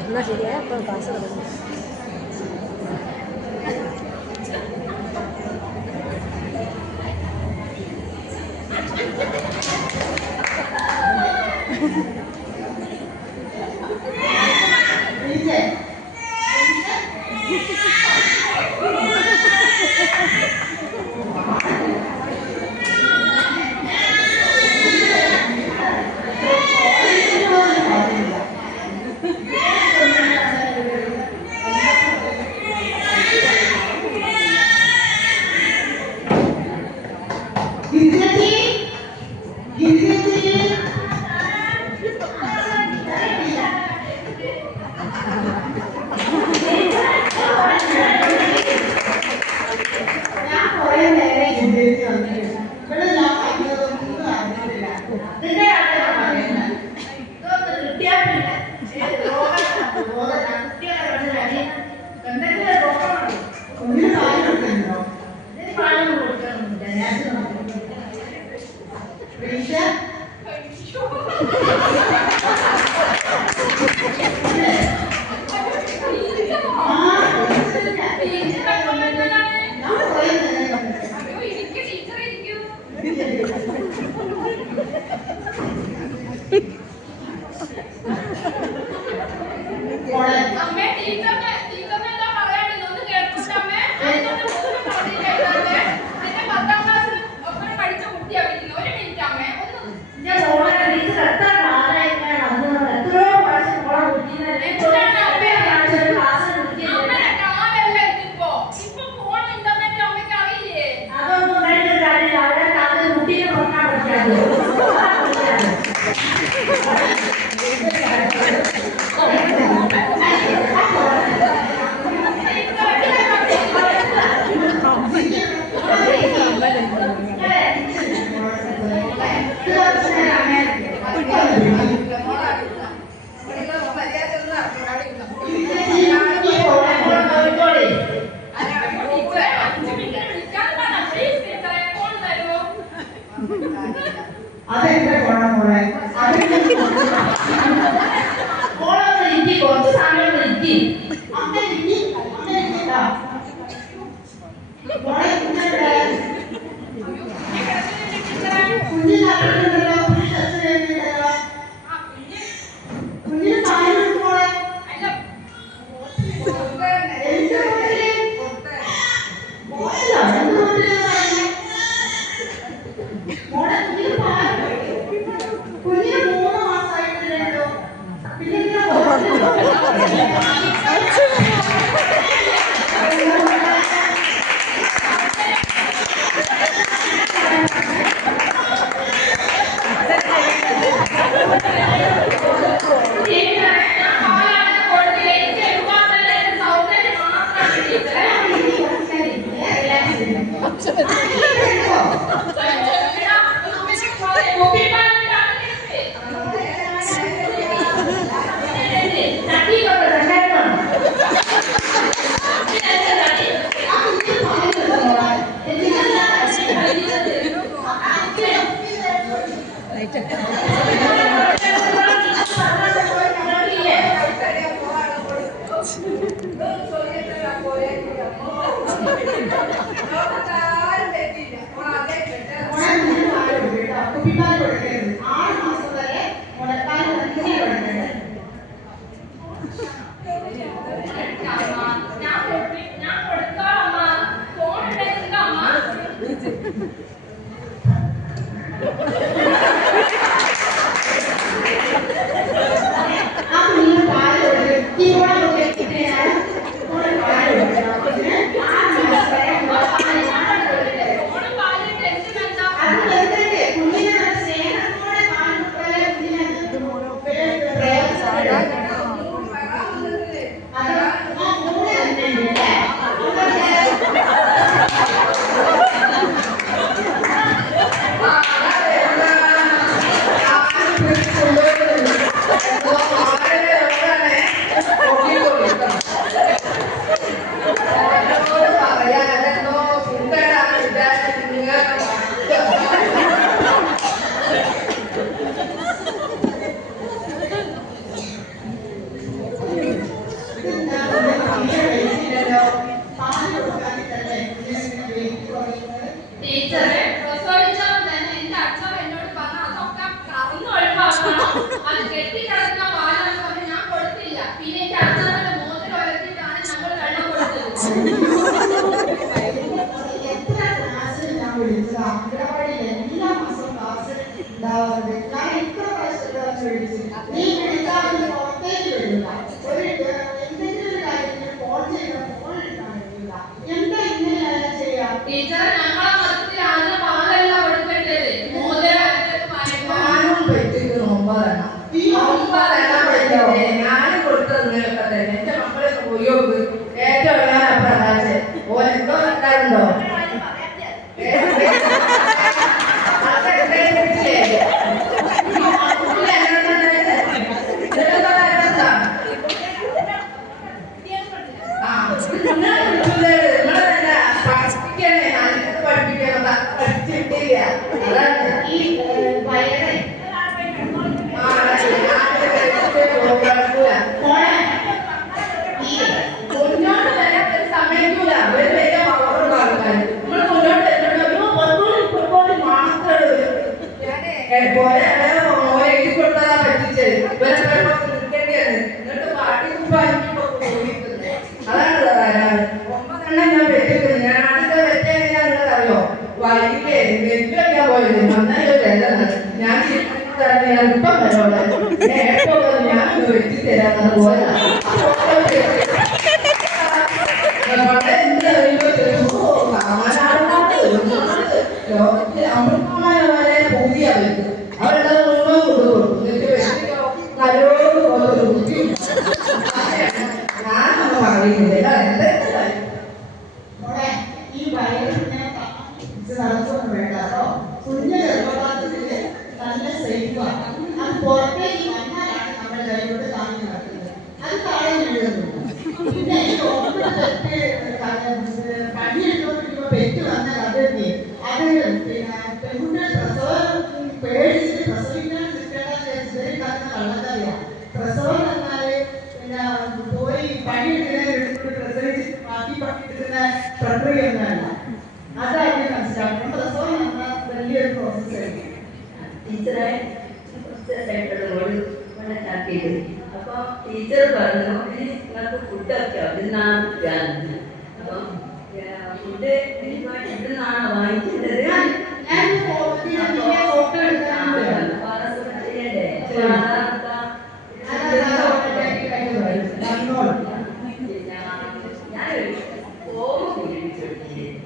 എന്നാൽ ശരിയാ ഇപ്പോൾ ക്ലാസ് തുടങ്ങി. പോലെ ലോകത്തിൽ അമൃതമായ പൂതിയ അവർക്ക് അവരുടെ മുഴുവൻ കൊടുക്കും നല്ലോണം ബുദ്ധിയും ഞാനൊന്നും പറയുന്നില്ല ഈ വയറിനെ നടക്കൊന്നും വേണ്ട കേട്ടോ. കുഞ്ഞ് ഗർഭപാത്രത്തില് നല്ല സേഫാണ്. അത് പുറത്തേക്ക് വന്നാലാണ് നമ്മുടെ കൈകൊണ്ട് താങ്ങി നടക്കുന്നത്. അത് താഴെ വീഴുന്നില്ല. പിന്നെ പണിയെടുത്തോണ്ടിരിക്കുമ്പോ പെറ്റ് വന്നാൽ അത് പിന്നെ പെൺകുട്ടികൾ പ്രസവം പേടിച്ചിട്ട് പ്രസവിക്കാൻ കിട്ടേണ്ട കള്ളക്കറിയാണ്. പ്രസവം വന്നാല് പിന്നെ പോയി പണിയെടുക്കുന്നതിന് പ്രസവിച്ച് ബാക്കി പണിയെടുക്കുന്ന പ്രക്രിയ ഒന്നല്ല. അതാദ്യം മനസ്സിലാക്കണം. പ്രസവം എന്നാൽ വലിയൊരു പ്രോസസ് ആയിരിക്കും. ടീച്ചറെ കൊണ്ടാക്കിയത് അപ്പൊ ടീച്ചർ പറഞ്ഞു നിങ്ങൾക്ക് ഫുഡൊക്കെ അവിടുന്നാണ് അപ്പം ഫുഡ് ഇവിടുന്നാണോ വാങ്ങിക്കേണ്ടത്?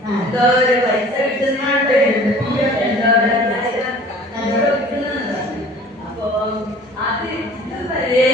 എന്തോരു പൈസ കിട്ടുന്നുണ്ട്. അപ്പൊ അത് ഇതുവരെ